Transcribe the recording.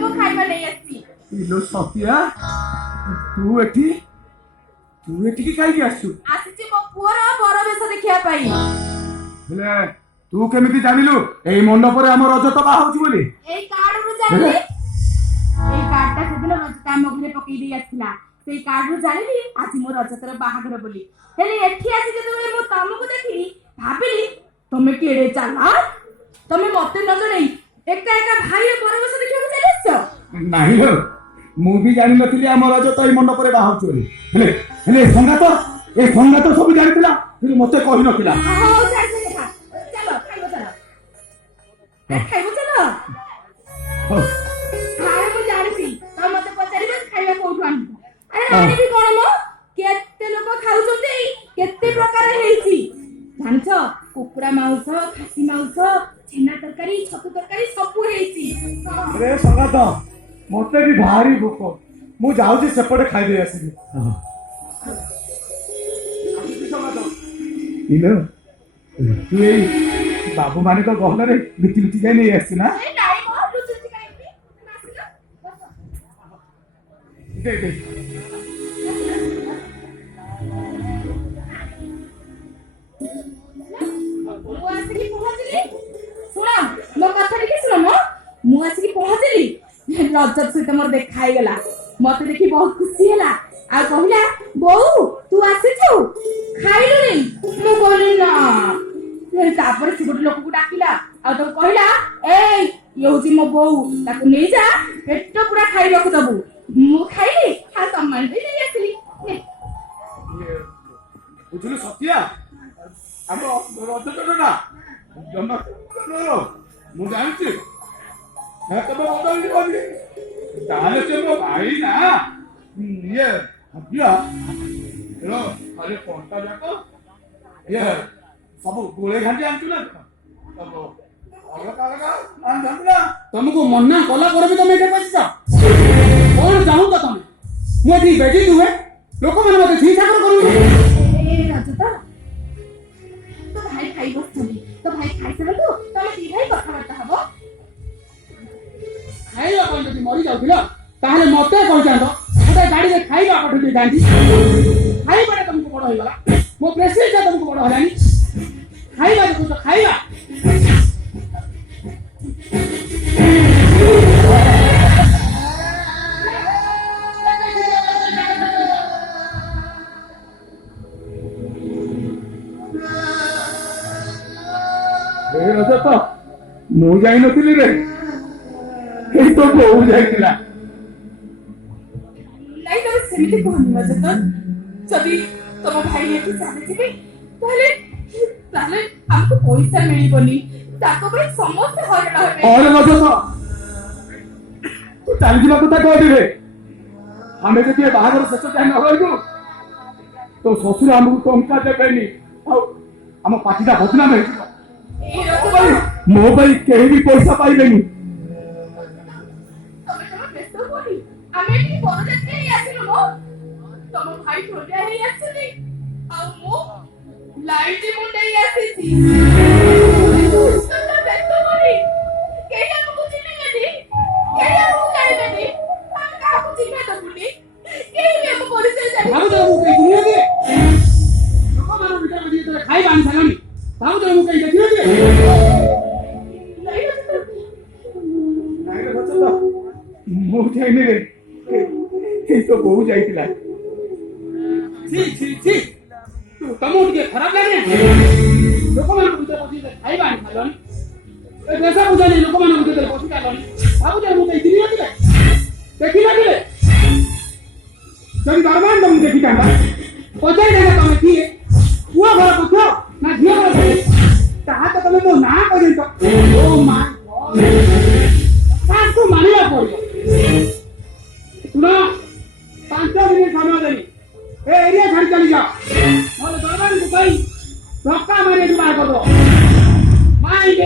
ମୁଁ ଖାଇବା ନେଇ ଆସିଛି। ଇଲୋ ସତ୍ୟା ତୁ ଏଠିକି କାହିଁକି ଆସିଛୁ? ଆସିଛି ମୋ ପୁଅର ବର ବେଶ ଦେଖିବା ପାଇଁ। ହେଲେ ତୁ କେମିତି ଜାଣିଲୁ ଏଇ ମଣ୍ଡପରେ ଆମ ରଜତ ବାହା ହଉଛି ବୋଲି? ଏଇ କାର୍ଡରୁ ଜାଣିଲି। ଏଇ କାର୍ଡଟା ସେଦିନ ରଜତ ଆମ ଘରେ ପକେଇ ଦେଇ ଆସିଥିଲା। ସେଇ କାର୍ଡରୁ ଜାଣିଲି ଆଜି ମୋ ରଜତର ବାହାଘର ବୋଲି। ହେଲେ ଏଠି ଆସି ଯେତେବେଳେ ମୁଁ ତମକୁ ଦେଖିଲି ଭାବିଲି ତମେ କେଡ଼େ ଚାଲାକ। ତମେ ମତେ ନ ଜଣେଇ ଏକା ଏକା ଭାଇର ବର ବେଶ ଦେଖିବାକୁ ଚାଲି ଆସିଛ। ନାହିଁ ଲୋ, ମୁଁ ବି ଜାଣିନଥିଲି ଆମ ରଜତ ଏଇ ମଣ୍ଡପରେ ବାହା ହଉଛି ବୋଲି। ହେଲେ ହେଲେ ଏ ସଙ୍ଗାତ ସବୁ ଜାଣିଥିଲା କିନ୍ତୁ ମତେ କହିନଥିଲା। ହଉ ଛାଡ ସେ କଥା। ଚାଲ ଖାଇବ ଚାଲ। ଖାଇବ ଚାଲ। ହଉ। ଖାଇବା ମୁଁ ଜାଣିଛି। ତମେ ମତେ ପଚାରିବ ଖାଇବା କୋଉଠୁ ଆଣିବ। ଆରେ ଆଣିବି କଣ ମ? କେତେ ଲୋକ ଖାଉଛନ୍ତି, କେତେ ପ୍ରକାର ହେଇଛି ଜାଣିଛ? କୁକୁଡ଼ା ମାଉସ, ଖାସି ମାଉସ, ଛେନା ତରକାରୀ, ଛତୁ ତରକାରୀ ସବୁ ହେଇଛି। ରେ ସଙ୍ଗାତ ମତେ ବି ଭାରି ଭୋକ। ମୁଁ ଯାଉଛି ସେପଟେ ଖାଇଦେଇ ଆସିବି। ଇଲୋ ତୁ ଏଇ ବାବୁ ମାନେ ତ ଗହଣରେ ଲୁଚି ଲୁଚି ଯାଇ ନେଇ ଆସିଛୁ ନା? ଏ ନାଇଁ ମ, ଲୁଚୁଚି କାହିଁକି? ଆସିଲ, ବସ। ଦେ ଦେ। ମୁଁ ଆସିକି ପହଞ୍ଚିଲି। ଶୁଣ ମୋ କଥା ଟିକେ ଶୁଣ ମ। ମୁଁ ଆସିକି ପହଞ୍ଚିଲି। ରଜତ ସହିତ ମୋର ଦେଖା ହେଇଗଲା। ମତେ ଦେଖି ବହୁତ ଖୁସି ହେଲା। ଆଉ କହିଲା ବୋଉ ତୁ ଆସିଛୁ ଖାଇଲୁଣି? ମୁଁ କହିଲି ନା। ତାପରେ ସେ ଗୋଟେ ଲୋକକୁ ଡାକିଲା ଆଉ ତାକୁ କହିଲା ଏଇ ଇଏ ହଉଛି ମୋ ବୋଉ, ତାକୁ ନେଇଯା ପେଟ ପୁରା ଖାଇବାକୁ ଦବୁ। ମୁଁ ଖାଇଲି ଆଉ ସମ୍ମାନ ଦେଇ ନେଇ ଆସିଲି। ବୁଝିଲୁ ସତ୍ୟା, ଆମ ରଜତ ନା ଜମା ମୁଁ ଜାଣିଛି ତାହେଲେ ସେ ମୋ ଭାଇ ନା। ଇଏ ହତ୍ୟା ଖାଲି କଣ୍ଟା ଯାକ ଇଏ ସବୁ ଗୋଳେଇ ଘାଣ୍ଟି ଆଣିଛୁ ନା ସବୁ ଅଲଗା ଅଲଗା ଆଣିଛନ୍ତି ନା। ତମକୁ ମନା କଲା ପରେ ବି ତମେ ଏଠି ବସିଛ। କଣ ଚାହୁଁଛ ତମେ? ମୁଁ ଏଠି ବେଜି ନୁହେଁ, ଲୋକମାନେ ମତେ ଝି ଠାକୁର କରୁଛନ୍ତି। ରଜତ ତୋ ଭାଇ ଖାଇ ବସିଛନ୍ତି। ତୋ ଭାଇ ଖାଇସାରନ୍ତୁ ତମେ ଦି ଭାଇ କଥାବାର୍ତ୍ତା ହବ। ଖାଇବା ପାଇଁ ଯଦି ମରି ଯାଉଥିଲ ତାହେଲେ ମତେ କହିଥାନ୍ତ, ଗୋଟେ ଗାଡିରେ ଖାଇବା ପଠେଇ ଦେଇଥାନ୍ତି। ଖାଇବାଟା ତମକୁ ବଡ ହେଇଗଲା, ମୋ ପ୍ରେସିଡେଣ୍ଟ ତମକୁ ବଡ ହେଲାନି। ଖାଇବା ଦେଖୁଛ ଖାଇବା। ରଜତ ମୁଁ ଯାଇନଥିଲି ରେ, ଏଇ ତ ବୋଉ ଯାଇଥିଲା। ନାଇଁ ତମେ ସେମିତି କୁହନି ରଜତ। ଯଦି ତମ ଭାଇ ଏଠି ଚାଲିଯିବେ ତାହେଲେ ଆମକୁ ପଇସା ମିଳିବନି। ତାଙ୍କ ପାଇଁ ସମସ୍ତେ ହଇରାଣ ହେବେ। ଅରେ ରଜତ ତୁ ଚାଲିଯିବା କଥା କହିବେ। ଆମେ ଯଦି ଏ ବାହାଘର ଶେଷ ଯାଏ ନ ରହିବୁ ତୋ ଶ୍ୱଶୁର ଆମକୁ ଟଙ୍କା ଦେବେନି ଆଉ ଆମ ପାଟିଟା ବଦନାମ ହେଇଯିବ। ମୋ ପାଇଁ କେହି ବି ପଇସା ପାଇବେନି। ତମେ ବ୍ୟସ୍ତ ହୁଅନି, ଆମେ ଏଠି ବରଯାତ୍ରୀ ହେଇ ଆସିଲୁ ମ। ତମ ଭାଇ ଠୋଲିଆ ହେଇ ଆସିଛନ୍ତି ଆଉ ମୁଁ ଲାଇଟ୍ ମୁଣ୍ଡେଇ ଆସିଛି। ତମେ ବ୍ୟସ୍ତ ହୁଅନି, କେହି ଆମକୁ ଚିହ୍ନିବେନି, କେହି ଆମକୁ ଜାଣିବେନି। ଆମେ କାହାକୁ ଚିହ୍ନା ଦେବୁନି, କେହି ବି ଆମ ପରିଚୟ ଭାବୁଛ ଜାଣିବେନି। ମୁଁ କେହି ଚିହ୍ନିବି? ଲୋକମାନଙ୍କ ଭିତରେ ଯେତେବେଳେ ଖାଇବା ଆଣି ସାରିଲାଣି, ଭାବୁଛ ମୁଁ କେହି ଦେଖିବି? ମୁଁ ଯାଇନି ରେ, ଏଇ ତ ବୋଉ ଯାଇଥିଲା। ତମକୁ ଟିକେ ଖରାପ ଲାଗେ? ଲୋକମାନଙ୍କ ଭିତରେ ବସିକି ଖାଇବା ଆଣି ସାରିଲଣି, ଦେଶ ବୁଝାଣି ଲୋକମାନଙ୍କ ଭିତରେ ବସି ସାରିଲଣି। ଭାବୁଛ ମୁଁ କେହି ଚିହ୍ନି ନଥିଲେ, ଦେଖିନଥିଲେ? ଯଦି ଦରବାର ତମକୁ ଦେଖିଥାନ୍ତା ପଚାରିଥାନ୍ତା ତମେ କିଏ, ପୁଅ ଘର ପୁତ୍ର ନା ଝିଅ ଘର ପୁଅ, ତାହା ତ ତମେ ମୋ ନାଁ କହିଦେଇଛ। ଓ ମା ତାକୁ ମାନିବାକୁ ପଡିବ। ଶୁଣ, 5 ମିନିଟ ସମୟ ଦେଲି, ଏ ଏରିଆ ଛାଡି ଚାଲିଯାଅ, ନହେଲେ ଦରବାରଙ୍କୁ କହି ଧକ୍କା ମାରି ଏଠୁ ବାହାର କରିଦବ। ମାଇଣ୍ଡ